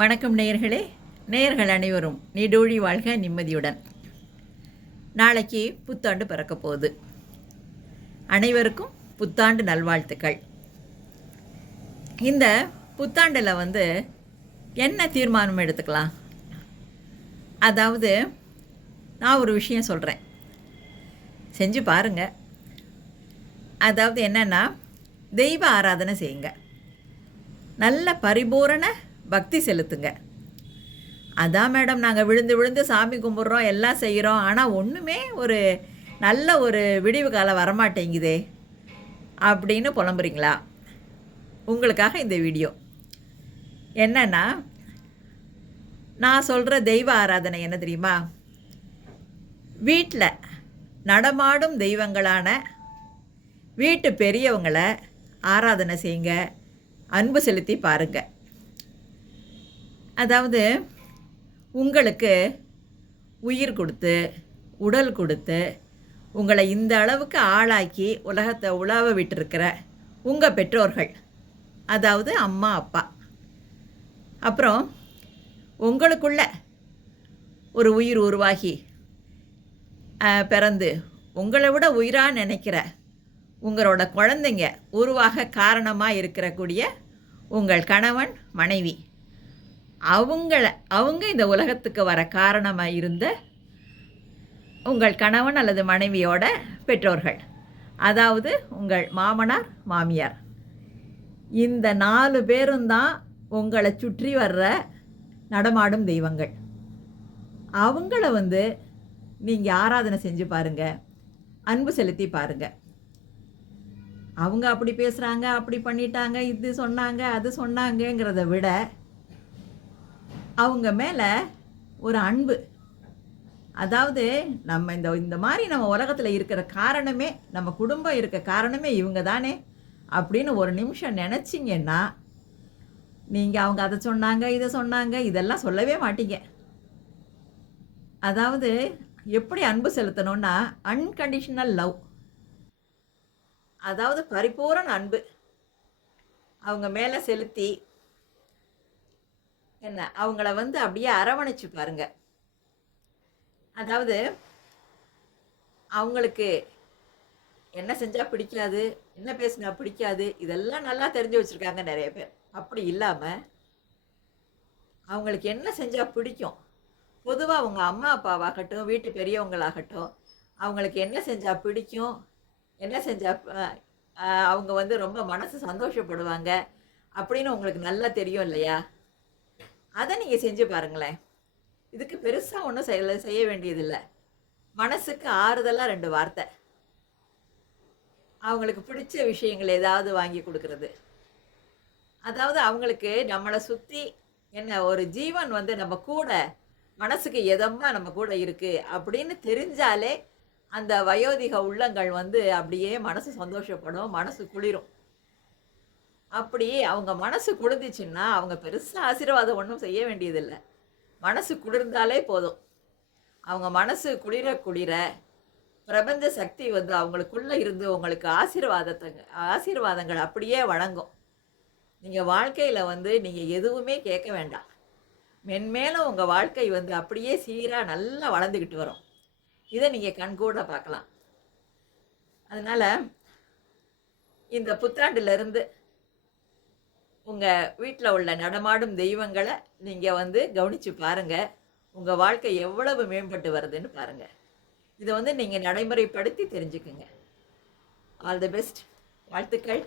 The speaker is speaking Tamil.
வணக்கம் நேயர்களே. நேயர்கள் அனைவரும் நீடூழி வாழ்க நிம்மதியுடன். நாளைக்கு புத்தாண்டு பிறக்க போகுது. அனைவருக்கும் புத்தாண்டு நல்வாழ்த்துக்கள். இந்த புத்தாண்டில் வந்து என்ன தீர்மானம் எடுத்துக்கலாம்? அதாவது நான் ஒரு விஷயம் சொல்கிறேன் செஞ்சு பாருங்கள் அதாவது என்னென்னா தெய்வ ஆராதனை செய்யுங்க. நல்ல பரிபூரண பக்தி செலுத்துங்க. அதான் மேடம் நாங்கள் விழுந்து விழுந்து சாமி கும்பிட்றோம் எல்லாம் செய்கிறோம் ஆனால் ஒன்றுமே ஒரு நல்ல ஒரு விடிவு காலம் வரமாட்டேங்குதே அப்படின்னு புலம்புறீங்களா? உங்களுக்காக இந்த வீடியோ. என்னன்னா நான் சொல்கிற தெய்வ ஆராதனை என்ன தெரியுமா? வீட்டில் நடமாடும் தெய்வங்களான வீட்டு பெரியவங்களை ஆராதனை செய்யுங்க அன்பு செலுத்தி பாருங்கள் அதாவது உங்களுக்கு உயிர் கொடுத்து உடல் கொடுத்து உங்களை இந்த அளவுக்கு ஆளாக்கி உலகத்தை உலாவ விட்டுருக்கிற உங்கள் பெற்றோர்கள். அதாவது அம்மா அப்பா. அப்புறம் உங்களுக்குள்ள ஒரு உயிர் உருவாகி பிறந்து உங்களை விட உயிராக நினைக்கிற உங்களோட குழந்தைங்க உருவாக காரணமாக இருக்கிறக்கூடிய உங்கள் கணவன் மனைவி. அவங்கள அவங்க இந்த உலகத்துக்கு வர காரணமாக இருந்த உங்கள் கணவன் அல்லது மனைவியோட பெற்றோர்கள். அதாவது உங்கள் மாமனார் மாமியார். இந்த நாலு பேரும் தான் உங்களை சுற்றி வர்ற நடமாடும் தெய்வங்கள். அவங்கள வந்து நீங்கள் ஆராதனை செஞ்சு பாருங்க. அன்பு செலுத்தி பாருங்க. அவங்க அப்படி பேசுகிறாங்க அப்படி பண்ணிட்டாங்க இது சொன்னாங்க அது சொன்னாங்கங்கிறத விட அவங்க மேலே ஒரு அன்பு. அதாவது நம்ம இந்த இந்த மாதிரி நம்ம உலகத்தில் இருக்கிற காரணமே நம்ம குடும்பம் இருக்க காரணமே இவங்க தானே அப்படின்னு ஒரு நிமிஷம் நினச்சிங்கன்னா நீங்கள் அவங்க அதை சொன்னாங்க இதை சொன்னாங்க இதெல்லாம் சொல்லவே மாட்டீங்க. அதாவது எப்படி அன்பு செலுத்தணும்னா அன்கண்டிஷனல் லவ் அதாவது பரிபூரண அன்பு. அவங்க மேலே செலுத்தி என்ன? அவங்கள வந்து அப்படியே அரவணைச்சு பாருங்க. அதாவது அவங்களுக்கு என்ன செஞ்சால் பிடிக்காது என்ன பேசினா பிடிக்காது இதெல்லாம் நல்லா தெரிஞ்சு வச்சுருக்காங்க நிறைய பேர். அப்படி இல்லாமல் அவங்களுக்கு என்ன செஞ்சால் பிடிக்கும்? பொதுவாக அவங்க அம்மா அப்பாவாகட்டும் வீட்டு பெரியவங்களாகட்டும் அவங்களுக்கு என்ன செஞ்சால் பிடிக்கும்? என்ன செஞ்சால் அவங்க வந்து ரொம்ப மனசு சந்தோஷப்படுவாங்க? அப்படின்னு உங்களுக்கு நல்லா தெரியும் இல்லையா? அதை நீங்கள் செஞ்சு பாருங்களேன். இதுக்கு பெருசாக ஒன்றும் செய்ய செய்ய வேண்டியதில்லை. மனசுக்கு ஆறுதலாக ரெண்டு வார்த்தை. அவங்களுக்கு பிடிச்ச விஷயங்கள் ஏதாவது வாங்கி கொடுக்கறது. அதாவது அவங்களுக்கு நம்மளை சுற்றி என்ன ஒரு ஜீவன் வந்து நம்ம கூட மனசுக்கு எதமாக நம்ம கூட இருக்குது அப்படின்னு தெரிஞ்சாலே அந்த வயோதிக உள்ளங்கள் வந்து அப்படியே மனசு சந்தோஷப்படும் மனசு குளிரும். அப்படி அவங்க மனசு குளிர்ந்துச்சுன்னா அவங்க பெருசாக ஆசீர்வாதம் ஒன்றும் செய்ய வேண்டியதில்லை. மனசு குளிர்ந்தாலே போதும். அவங்க மனசு குளிர குளிர பிரபஞ்ச சக்தி வந்து அவங்களுக்குள்ளே இருந்து உங்களுக்கு ஆசீர்வாதத்தை ஆசீர்வாதங்கள் அப்படியே வழங்கும். நீங்கள் வாழ்க்கையில் வந்து நீங்கள் எதுவுமே கேட்க வேண்டாம். மென்மேலும் உங்கள் வாழ்க்கை வந்து அப்படியே சீராக நல்லா வளர்ந்துக்கிட்டு வரும். இதை நீங்கள் கண்கூட பார்க்கலாம். அதனால் இந்த புத்தாண்டுலேருந்து உங்கள் வீட்டில் உள்ள நடமாடும் தெய்வங்களை நீங்கள் வந்து கவனித்து பாருங்கள் உங்கள் வாழ்க்கை எவ்வளவு மேம்பட்டு வருதுன்னு பாருங்கள் இதை வந்து நீங்கள் நடைமுறைப்படுத்தி தெரிஞ்சுக்குங்க. ஆல் தி பெஸ்ட் வாழ்த்துக்கள்.